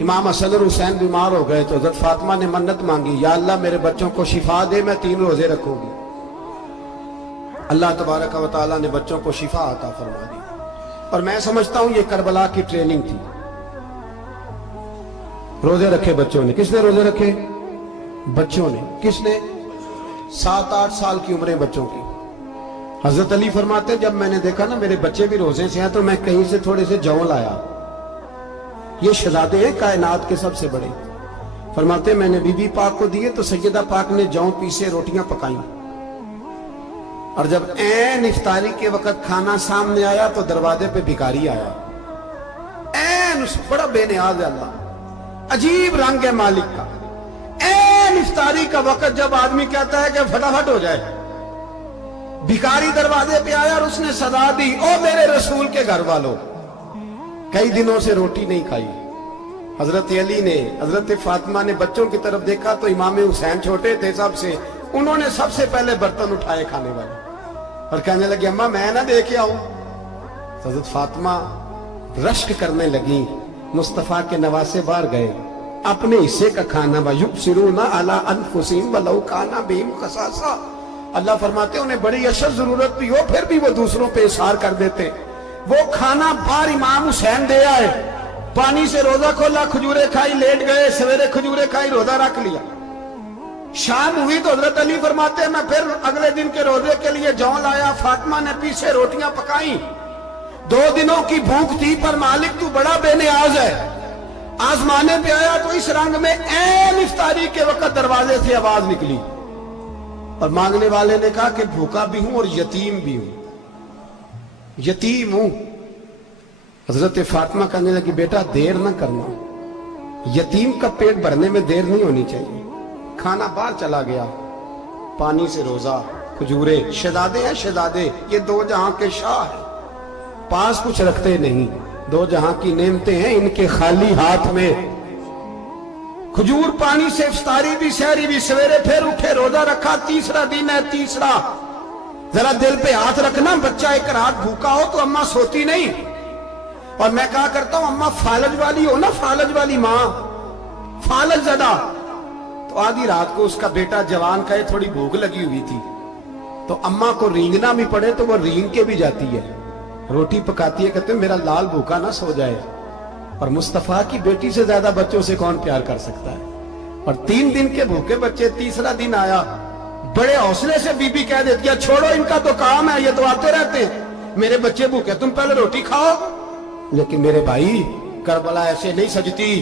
امام حسن اور حسین بیمار ہو گئے تو حضرت فاطمہ نے منت مانگی، یا اللہ میرے بچوں کو شفا دے، میں 3 روزے رکھوں گی۔ اللہ تبارک و تعالیٰ نے بچوں کو شفا عطا فرما دی۔ اور میں سمجھتا ہوں یہ کربلا کی ٹریننگ تھی۔ روزے رکھے بچوں نے۔ کس نے روزے رکھے؟ بچوں نے۔ کس نے؟ 7-8 سال کی عمریں بچوں کی۔ حضرت علی فرماتے جب میں نے دیکھا نا میرے بچے بھی روزے سے ہیں تو میں کہیں سے تھوڑے سے جوں لایا۔ یہ شہزادے ہیں کائنات کے سب سے بڑے۔ فرماتے میں نے بی بی پاک کو دیے تو سیدہ پاک نے جوں پیسے روٹیاں پکائیں، اور جب عین افطاری کے وقت کھانا سامنے آیا تو دروازے پہ بھکاری آیا۔ عین بڑا بے نیاز ہے اللہ، عجیب رنگ ہے مالک کا۔ عین افطاری کا وقت جب آدمی کہتا ہے کہ فٹافٹ ہو جائے، بھکاری دروازے پہ آیا اور اس نے صدا دی، او میرے رسول کے گھر والوں، کئی دنوں سے روٹی نہیں کھائی۔ حضرت علی نے، حضرت فاطمہ نے بچوں کی طرف دیکھا تو امام حسین چھوٹے تھے سب سے، انہوں نے سب سے پہلے برتن اٹھائے کھانے والے، اور کہنے لگے اماں میں نہ دے کے آؤں۔ حضرت فاطمہ رشک کرنے لگی۔ مصطفیٰ کے نواسے باہر گئے، اپنے حصے کا کھانا وَيُبْصِرُونَ عَلَىٰ أَنفُسِهِمْ وَلَوْ كَانَ بِهِمْ خَصَاصَةٌ، اللہ فرماتے انہیں بڑی اشد ضرورت بھی ہو پھر بھی وہ دوسروں پہ اثار کر دیتے۔ وہ کھانا باہر امام حسین دے آئے، پانی سے روزہ کھولا، کھجورے کھائی، لیٹ گئے، سویرے کھجورے کھائی، روزہ رکھ لیا۔ شام ہوئی تو حضرت علی فرماتے میں پھر اگلے دن کے روزے کے لیے جوں لایا، فاطمہ نے پیچھے روٹیاں پکائیں۔ 2 دنوں کی بھوک تھی پر مالک تو بڑا بے نیاز ہے۔ آزمانے پہ آیا تو اس رنگ میں عین افطاری کے وقت دروازے سے آواز نکلی، اور مانگنے والے نے کہا کہ بھوکا بھی ہوں اور یتیم بھی ہوں، یتیم ہوں۔ حضرت فاطمہ کہنے لگی بیٹا دیر نہ کرنا، یتیم کا پیٹ بھرنے میں دیر نہیں ہونی چاہیے۔ کھانا باہر چلا گیا، پانی سے روزہ، کھجورے۔ شہزادے ہیں شہزادے، یہ 2 جہاں کے شاہ ہیں، پاس کچھ رکھتے نہیں، 2 جہاں کی نعمتیں ہیں ان کے خالی ہاتھ میں۔ کھجور پانی سے افطاری بھی، سحری بھی، سویرے پھر اٹھے، روزہ رکھا، تیسرا دن ہے، تیسرا۔ ذرا دل پہ ہاتھ رکھنا، بچہ ایک رات بھوکا ہو تو اماں سوتی نہیں۔ اور میں کہا کرتا ہوں اماں فالج والی ہو نا، فالج والی ماں، فالج زدہ، تو آدھی رات کو اس کا بیٹا جوان کا تھوڑی بھوک لگی ہوئی تھی تو اماں کو رینگنا بھی پڑے تو وہ رینگ کے بھی جاتی ہے، روٹی پکاتی ہے، کہتے ہیں میرا لال بھوکا نہ سو جائے۔ اور مصطفیٰ کی بیٹی سے زیادہ بچوں سے کون پیار کر سکتا ہے؟ اور 3 دن کے بھوکے بچے، تیسرا دن آیا، بڑے حوصلے سے بی بی کہہ دیتی ہے چھوڑو ان کا تو کام ہے، یہ تو آتے رہتے ہیں، میرے بچے بھوکے، تم پہلے روٹی کھاؤ۔ لیکن میرے بھائی کربلا ایسے نہیں سجتی۔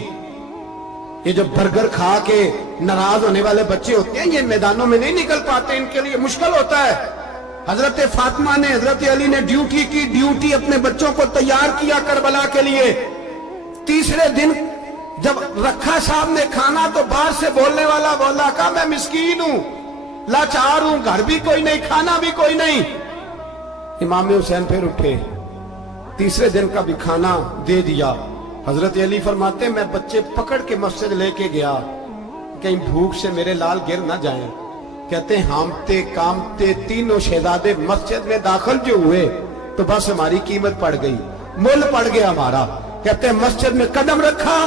یہ جو برگر کھا کے ناراض ہونے والے بچے ہوتے ہیں یہ میدانوں میں نہیں نکل پاتے، ان کے لیے مشکل ہوتا ہے۔ حضرت فاطمہ نے، حضرت علی نے ڈیوٹی کی، ڈیوٹی اپنے بچوں کو تیار کیا کربلا کے لیے۔ تیسرے دن جب رکھا صاحب نے کھانا تو باہر سے بولنے والا بولا کہا میں مسکین ہوں، لاچار ہوں، گھر بھی کوئی نہیں، کھانا بھی کوئی نہیں۔ امام حسین پھر اٹھے، تیسرے دن کا بھی کھانا دے دیا۔ حضرت علی فرماتے میں بچے پکڑ کے مسجد لے کے گیا، کہیں بھوک سے میرے لال گر نہ جائیں۔ کہتے ہیں ہامتے کامتے تینوں شہزادے مسجد میں داخل جو ہوئے تو بس ہماری قیمت پڑ گئی، مول پڑ گیا ہمارا۔ کہتے ہیں مسجد میں قدم رکھا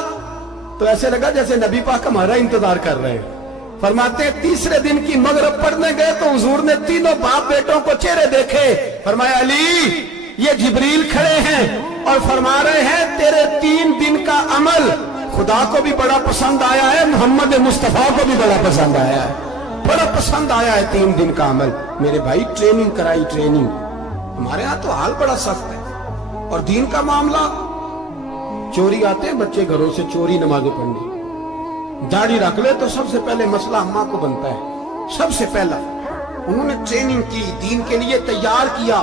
تو ایسے لگا جیسے نبی پاک ہمارا انتظار کر رہے ہیں۔ فرماتے ہیں تیسرے دن کی مغرب پڑھنے گئے تو حضور نے تینوں باپ بیٹوں کو چہرے دیکھے، فرمایا علی یہ جبریل کھڑے ہیں اور فرما رہے ہیں تیرے 3 دن کا عمل خدا کو بھی بڑا پسند آیا ہے، محمد مصطفیٰ کو بھی بڑا پسند آیا ہے، بڑا پسند آیا ہے 3 دن کا عمل۔ میرے بھائی ٹریننگ کرائی، ٹریننگ۔ ہمارے ہاں تو حال بڑا سخت ہے۔ اور دین کا معاملہ، چوری آتے ہیں بچے گھروں سے چوری نمازیں پڑھنے، داڑھی رکھ لے تو سب سے پہلے مسئلہ اماں کو بنتا ہے، سب سے پہلا۔ انہوں نے ٹریننگ کی، دین کے لیے تیار کیا،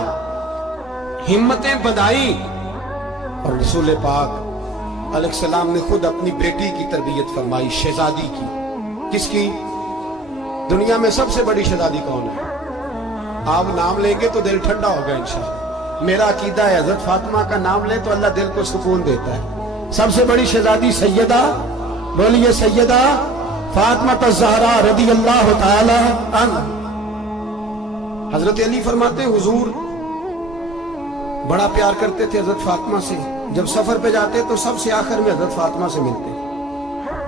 ہمتیں بدھائی۔ اور رسول پاک علیہ السلام نے خود اپنی بیٹی کی تربیت فرمائی، شہزادی کی۔ کس کی؟ دنیا میں سب سے بڑی شہزادی کون ہے؟ آپ نام لیں گے تو دل ٹھنڈا ہوگا انشاءاللہ۔ میرا عقیدہ ہے حضرت فاطمہ کا نام لیں تو اللہ دل کو سکون دیتا ہے۔ سب سے بڑی شہزادی سیدہ، بولیے سیدہ فاطمہ الزہرا رضی اللہ تعالی عنہ۔ حضرت علی فرماتے ہیں حضور بڑا پیار کرتے تھے حضرت فاطمہ سے، جب سفر پہ جاتے تو سب سے آخر میں حضرت فاطمہ سے ملتے۔